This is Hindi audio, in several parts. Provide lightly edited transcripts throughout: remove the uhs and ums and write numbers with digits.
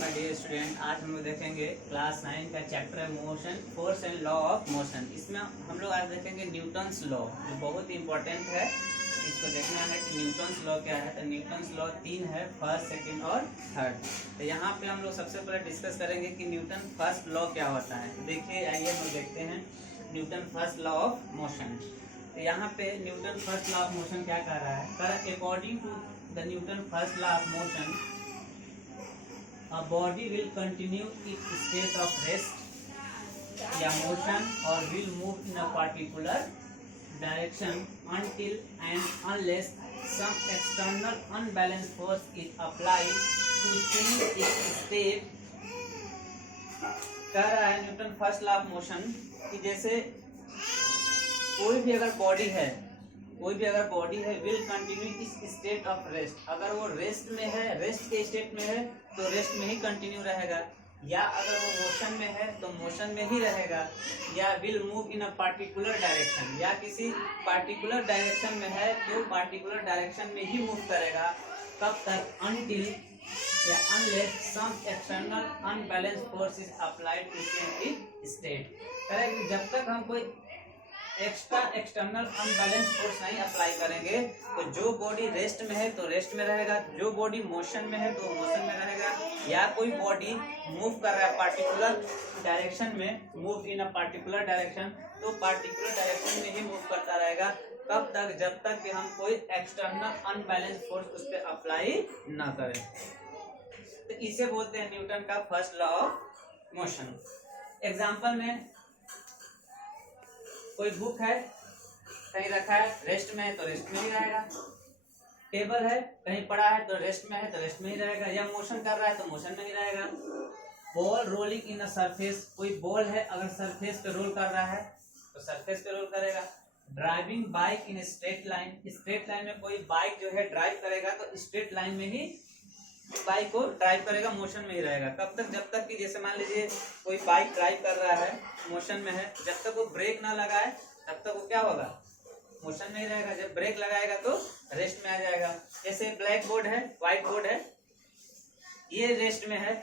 माय डियर स्टूडेंट, आज हम लोग देखेंगे क्लास 9 का चैप्टर है motion, force and law of motion. इसमें हम लोग आज देखेंगे न्यूटन्स लॉ, जो बहुत ही इंपॉर्टेंट है। इसको देखना है कि न्यूटन्स लॉ क्या है। तो न्यूटन्स लॉ 3 है, फर्स्ट, सेकंड और थर्ड। तो यहाँ पे हम लोग सबसे पहले डिस्कस करेंगे कि न्यूटन फर्स्ट लॉ क्या होता है। देखिए, आइए हम देखते हैं Newton first law of motion. तो यहाँ पे Newton first law of motion क्या कह रहा है, according to the Newton first law of motion, a body will continue its state of rest या motion or will move in a particular direction until and unless some external unbalanced force is applied to change its state। कह रहा है Newton first law of motion कि जैसे कोई भी अगर बॉडी है विल कंटिन्यू इस स्टेट ऑफ रेस्ट। अगर वो रेस्ट में है, रेस्ट के स्टेट में है तो रेस्ट में ही कंटिन्यू रहेगा, या अगर वो मोशन में है तो मोशन में ही रहेगा, या will move in a particular direction, या किसी पार्टिकुलर डायरेक्शन में है तो पार्टिकुलर डायरेक्शन में ही मूव करेगा। कब तक? अनटिल या unless some external unbalance force is applied to change it state. करेंगे जब तक हम कोई एक्सटर्नल अनबैलेंस फोर्स नहीं अप्लाई करेंगे तो जो बॉडी रेस्ट में है तो रेस्ट में रहेगा, जो बॉडी मोशन में है तो मोशन में रहेगा, या कोई बॉडी मूव कर रहा है पार्टिकुलर डायरेक्शन में, move in a particular direction, तो पार्टिकुलर डायरेक्शन में ही मूव करता रहेगा। कब तक? जब तक कि हम कोई एक्सटर्नल अनबैलेंस फोर्स उस पर अप्लाई ना करें। तो इसे बोलते हैं न्यूटन का first law of motion. Example में कोई बुक है, कहीं रखा है, रेस्ट में है तो रेस्ट में ही रहेगा। टेबल है, कहीं पड़ा है तो रेस्ट में है तो रेस्ट में ही रहेगा, या मोशन कर रहा है तो मोशन में ही रहेगा। Ball rolling in a surface, कोई बॉल है अगर सरफेस पे रोल कर रहा है तो सरफेस पे रोल करेगा। Driving bike in straight line, straight line में कोई बाइक जो है ड्राइव करेगा तो स्ट्रेट लाइन में ही बाइक को ड्राइव करेगा, मोशन में ही रहेगा। कब तक? जब तक कि जैसे मान लीजिए कोई बाइक ड्राइव कर रहा है, मोशन में है, जब तक वो ब्रेक ना लगाए तब तक वो क्या होगा? मोशन में ही रहेगा। जब ब्रेक लगाएगा तो रेस्ट में आ जाएगा। जैसे ब्लैक बोर्ड है, व्हाइट बोर्ड है, ये रेस्ट में है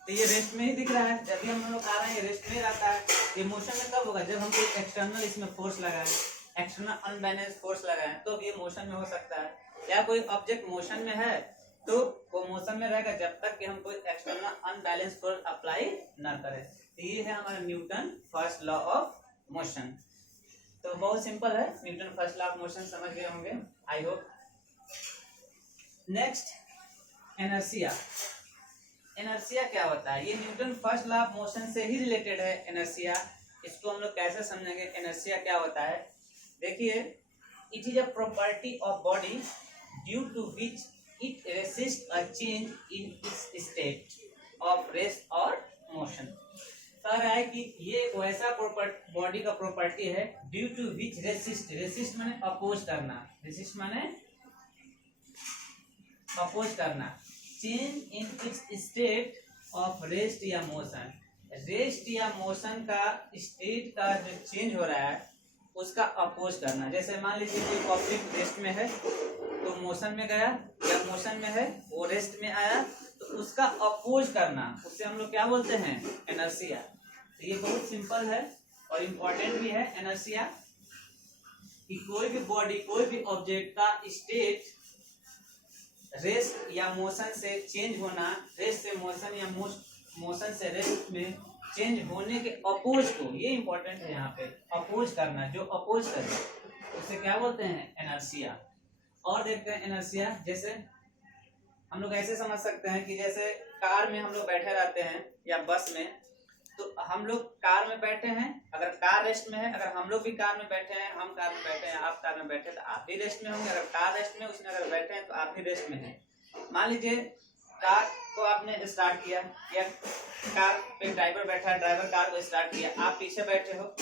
तो ये रेस्ट में ही दिख रहा है। जब भी हम लोग आ रहे हैं रेस्ट में रहता है। ये मोशन में कब होगा? जब हम कोई एक्सटर्नल इसमें फोर्स लगाएं, एक्सटर्नल अनबैलेंस फोर्स लगाएं तो ये मोशन में हो सकता है। या कोई ऑब्जेक्ट मोशन में है तो वो मोशन में रहेगा जब तक कि हम कोई एक्सटर्नल अनबैलेंस फोर्स अप्लाई ना करें। तो ये है हमारा Newton first law of motion. तो बहुत सिंपल है, Newton first law of motion समझ गए होंगे, I hope. Next, inertia. Inertia क्या होता है? ये Newton first law of motion से ही रिलेटेड है इनर्शिया। इसको हम लोग कैसे समझेंगे? इनर्शिया क्या होता है, देखिए, it is a property of body due to which it resists a change in its state of rest or motion। कह रहा है कि ये वैसा बॉडी का प्रॉपर्टी है due to which resist, resist माने अपोज करना, रेसिस्ट माने अपोज करना, change in its state of rest या मोशन। रेस्ट या मोशन का स्टेट का जो चेंज हो रहा है उसका अपोज करना। जैसे मान लीजिए कोई ऑब्जेक्ट रेस्ट में है तो मोशन में गया, या मोशन में है वो रेस्ट में आया, तो उसका अपोज करना, उससे हम लोग क्या बोलते हैं? इनर्शिया। तो ये बहुत सिंपल है और इम्पोर्टेंट भी है इनर्शिया, कि कोई भी बॉडी, कोई भी ऑब्जेक्ट का स्टेट रेस्ट या मोशन से चेंज होना, रेस्ट से मोशन या मोशन से रेस्ट में चेंज होने के अपोज को, ये इंपॉर्टेंट है यहाँ पे, अपोज करना, जो अपोज करे उसे क्या बोलते हैं? इनर्शिया। और देखते हैं इनर्शिया, जैसे हम लोग ऐसे समझ सकते हैं कि जैसे कार में हम लोग बैठे रहते हैं या बस में, तो हम लोग कार में बैठे हैं, अगर कार रेस्ट में है, अगर हम लोग भी कार में बैठे हैं, हम कार में बैठे हैं, आप कार में बैठे तो आप भी रेस्ट में होंगे। अगर कार रेस्ट में, उसमें अगर बैठे हैं तो आप भी रेस्ट में हैं। मान लीजिए कार को आपने स्टार्ट किया, या कार पे ड्राइवर बैठा है, ड्राइवर कार को स्टार्ट किया, आप पीछे बैठे हो,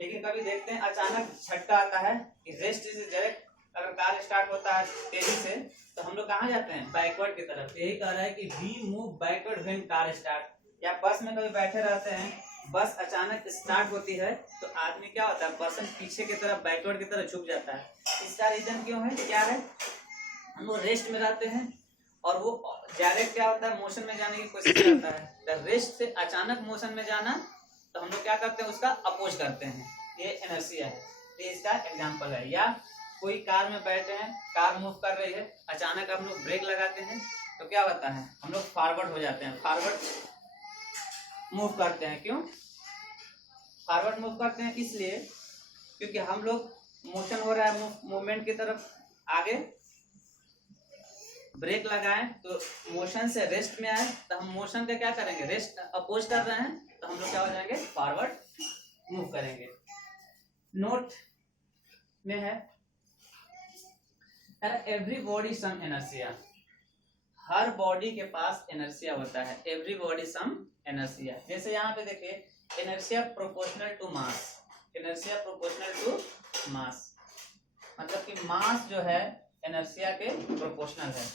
लेकिन कभी देखते हैं अचानक झटका आता है कि रेस्ट इज डायरेक्ट। अगर कार स्टार्ट होता है तेजी से तो हम लोग कहाँ जाते हैं? बैकवर्ड की तरफ। यही कह रहा है कि we move backward when car start. या बस में कभी बैठे रहते हैं, बस अचानक स्टार्ट होती है तो आदमी क्या होता है? पर्सन पीछे की तरफ, बैकवर्ड की तरफ झुक जाता है। इसका रीजन क्यों है? क्या है? हम लोग रेस्ट में रहते हैं और वो डायरेक्ट क्या होता है, मोशन में जाने की कोशिश करता है। रेस्ट से अचानक मोशन में जाना तो हम लोग क्या करते हैं, उसका अपोज करते हैं, ये इनर्शिया है। ये इसका एग्जांपल है। या कोई कार में बैठे हैं, कार मूव कर रही है, अचानक हम लोग ब्रेक लगाते हैं तो क्या होता है, हम लोग फॉरवर्ड हो जाते हैं, फॉरवर्ड मूव करते हैं। क्यों फॉरवर्ड मूव करते हैं? इसलिए क्योंकि हम लोग मोशन हो रहा है मूवमेंट की तरफ आगे, ब्रेक लगाएं तो मोशन से रेस्ट में आए तो हम मोशन का क्या करेंगे, रेस्ट अपोज कर रहे हैं तो हम लोग क्या हो जाएंगे, फॉरवर्ड मूव करेंगे। नोट में है एवरी बॉडी सम इनर्शिया, हर बॉडी के पास इनर्शिया होता है। Every body some inertia. जैसे यहाँ पे देखिए, inertia proportional to mass, inertia proportional to mass, मतलब कि मास जो है इनर्शिया के प्रोपोर्शनल है।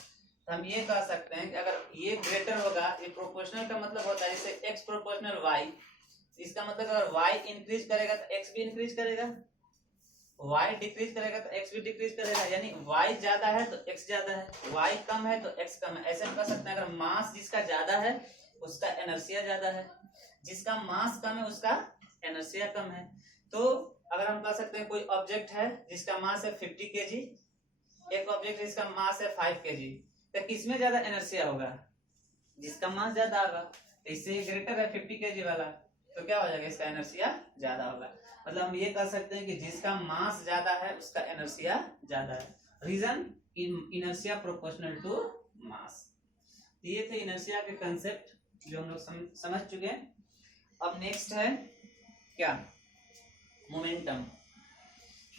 तो हम ये कह सकते हैं कि अगर ये ग्रेटर होगा, ये प्रोपोर्शनल का मतलब होता है जैसे एक्स प्रोपोर्शनल वाई, इसका मतलब अगर वाई इंक्रीज करेगा तो एक्स भी इंक्रीज करेगा, वाई डिक्रीज करेगा तो एक्स भी डिक्रीज करेगा। यानी वाई ज्यादा है तो एक्स ज्यादा है, वाई कम है तो एक्स कम है। ऐसे हम कह सकते हैं अगर मास जिसका ज्यादा है उसका इनर्शिया ज्यादा है, जिसका मास कम है उसका इनर्शिया कम है। तो अगर हम कह सकते हैं कोई ऑब्जेक्ट है जिसका मास है 50 kg, एक ऑब्जेक्ट है जिसका मास है 5 kg, तो किसमें ज्यादा इनर्शिया होगा, जिसका मास ज्यादा होगा। तो इससे ग्रेटर है 50 kg वाला, तो क्या हो जाएगा, इसका इनर्शिया ज्यादा होगा। मतलब हम ये कह सकते हैं कि जिसका मास ज्यादा है उसका इनर्शिया ज्यादा है। Reason inertia proportional to mass. ये थे इनर्शिया के कंसेप्ट जो हम लोग समझ चुके हैं। अब नेक्स्ट है क्या, मोमेंटम।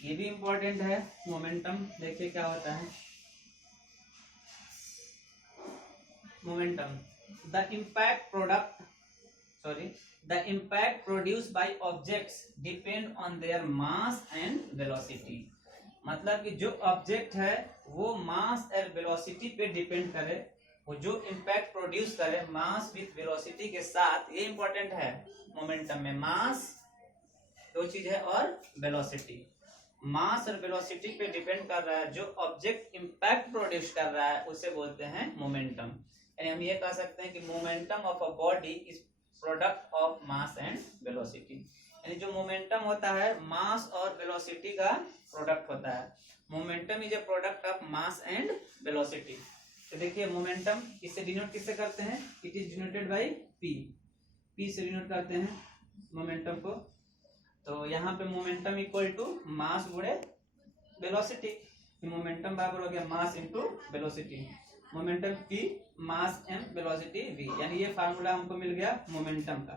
ये भी इंपॉर्टेंट है मोमेंटम। देखिए क्या होता है momentum, the impact produced by objects depend on their mass and velocity. मतलब कि जो ऑब्जेक्ट है वो मास और वेलोसिटी पे डिपेंड करे, वो जो इम्पैक्ट प्रोड्यूस करे मास विथ वेलोसिटी के साथ। ये इंपॉर्टेंट है मोमेंटम में, मास दो चीज है और वेलोसिटी। मास और वेलोसिटी पे डिपेंड कर रहा है, जो ऑब्जेक्ट इम्पैक्ट प्रोड्यूस कर रहा है उसे बोलते हैं मोमेंटम। यानी हम ये कह सकते हैं कि momentum of a body is product of mass and velocity. यानी जो मोमेंटम होता है मास और वेलोसिटी का प्रोडक्ट होता है। Momentum is a product of mass and velocity. तो देखिए मोमेंटम इससे डिनोट किससे करते हैं, it is denoted by P, P से डिनोट करते हैं मोमेंटम को। तो यहाँ पे मोमेंटम इक्वल टू मास गुणे वेलोसिटी, मोमेंटम बराबर हो गया mass into velocity, momentum p मास m वेलोसिटी v। यानी ये फार्मूला हमको मिल गया मोमेंटम का।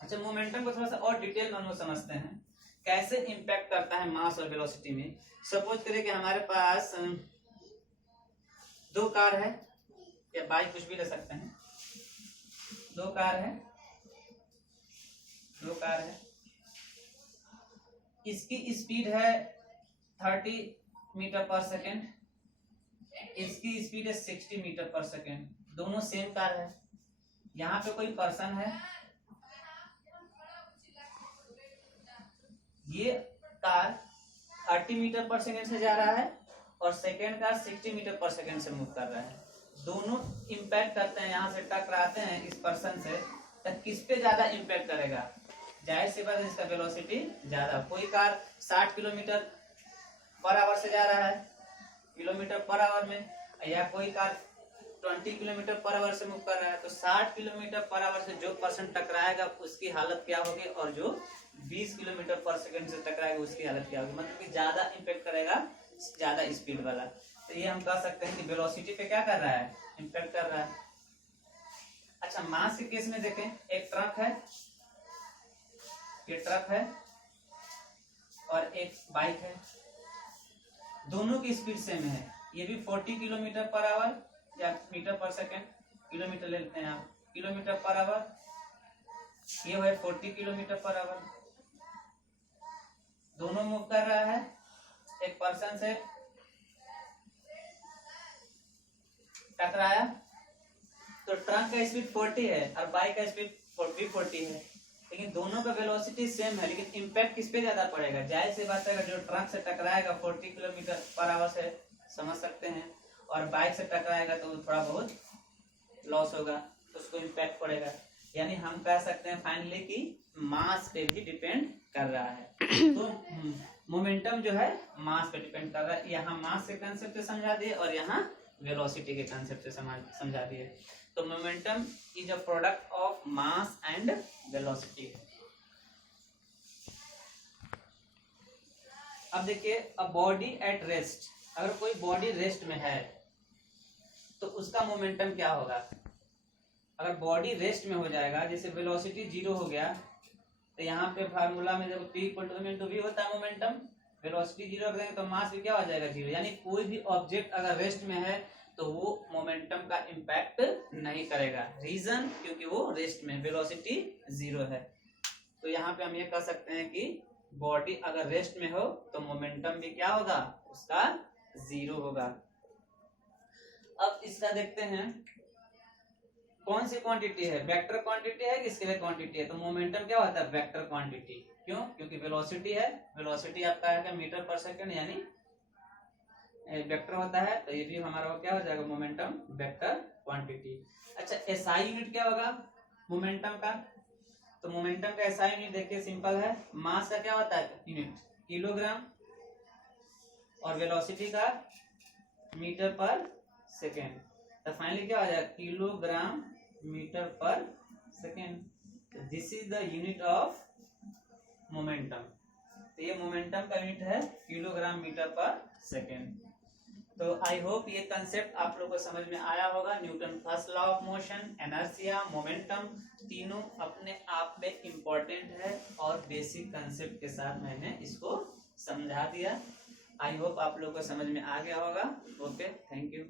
अच्छा, मोमेंटम को थोड़ा सा और डिटेल में हम लोग समझते हैं कैसे इंपैक्ट करता है मास और वेलोसिटी में। सपोज करें कि हमारे पास दो कार है या बाइक, कुछ भी ले सकते हैं। दो कार है, इसकी स्पीड है 30 मीटर पर सेकेंड, इसकी स्पीड है 60 मीटर पर सेकेंड। दोनों सेम कार है। यहाँ पे कोई पर्सन है, ये कार 30 मीटर पर सेकेंड से जा रहा है और सेकेंड कार 60 मीटर पर सेकेंड से मूव कर रहा है। दोनों इम्पैक्ट करते हैं, यहाँ से टकराते हैं इस पर्सन से, तो किस पे ज्यादा इम्पैक्ट करेगा, जाहिर सी बात है इसका वेलोसिटी ज्यादा। कोई कार 60 किलोमीटर पर आवर से जा रहा है किलोमीटर पर आवर में, या कोई कार 20 किलोमीटर पर आवर से मूव कर रहा है, तो 60 किलोमीटर पर आवर से जो पर्सन टकराएगा उसकी हालत क्या होगी, और जो 20 किलोमीटर पर सेकंड से टकराएगा उसकी हालत क्या होगी। मतलब कि ज्यादा इम्पैक्ट करेगा ज्यादा स्पीड वाला। तो ये हम कह सकते हैं कि वेलोसिटी पे क्या कर रहा है, इम्पैक्ट कर रहा है। अच्छा, मास के केस में देखें, एक ट्रक है, ये ट्रक है और एक बाइक है, दोनों की स्पीड सेम है। ये भी 40 किलोमीटर पर आवर या मीटर पर सेकेंड, किलोमीटर ले लेते हैं आप, किलोमीटर पर आवर, ये है 40 किलोमीटर पर आवर। दोनों मूव कर रहा है, एक पर्सन से टकराया तो ट्रक का स्पीड 40 है और बाइक का स्पीड 40 है, लेकिन दोनों का वेलोसिटी सेम है, लेकिन इम्पैक्ट किस पे ज्यादा पड़ेगा। जाहिर सी बात है जो ट्रक से टकराएगा 40 किलोमीटर पर आवर से, समझ सकते हैं, और बाइक से टकराएगा तो थोड़ा बहुत लॉस होगा, उसको इम्पैक्ट पड़ेगा। यानी हम कह सकते हैं फाइनली कि मास पे भी डिपेंड कर रहा है। तो मोमेंटम जो है मास पे डिपेंड कर रहा है। यहाँ मास के कंसेप्ट से समझा दिए और यहाँ वेलोसिटी के कंसेप्ट से समझा दिए। तो momentum is a product of mass and velocity. अब देखिए, अ बॉडी एट रेस्ट, अगर कोई बॉडी रेस्ट में है तो उसका मोमेंटम क्या होगा। अगर बॉडी रेस्ट में हो जाएगा, जैसे वेलोसिटी 0 हो गया, तो यहाँ पे फार्मूला में जब P = mv होता है मोमेंटम, वेलोसिटी 0 रख देंगे तो मास भी क्या हो जाएगा 0। यानी कोई भी ऑब्जेक्ट अगर रेस्ट में है तो वो मोमेंटम का इम्पैक्ट नहीं करेगा। रीजन, क्योंकि वो रेस्ट में, वेलोसिटी 0 है। तो यहाँ पे हम ये कह सकते हैं कि बॉडी अगर रेस्ट में हो तो मोमेंटम भी क्या होगा, उसका 0 होगा। अब इसका देखते हैं कौन सी क्वांटिटी है, वेक्टर क्वांटिटी है कि स्केलर क्वांटिटी है। तो मोमेंटम क्या होता है, वेक्टर क्वांटिटी। क्यों, क्योंकि वेलोसिटी है, वेलोसिटी आपका है मीटर पर सेकंड यानी वेक्टर होता है, तो ये भी हमारा क्या हो जाएगा, मोमेंटम वेक्टर क्वांटिटी। अच्छा, एसआई यूनिट क्या होगा मोमेंटम का। तो मोमेंटम का एसआई यूनिट देखिए सिंपल है, मास का क्या होता है यूनिट किलोग्राम, और वेलोसिटी का मीटर पर सेकेंड। तो फाइनली क्या हो जाएगा, किलोग्राम मीटर पर second. This is the unit of momentum. तो ये मोमेंटम का यूनिट है किलोग्राम मीटर पर सेकेंड। तो आई होप ये कंसेप्ट आप लोगों को समझ में आया होगा। Newton first law of motion, inertia, momentum, तीनों अपने आप में इम्पोर्टेंट है और बेसिक कंसेप्ट के साथ मैंने इसको समझा दिया। आई होप आप लोगों को समझ में आ गया होगा। Okay, thank you.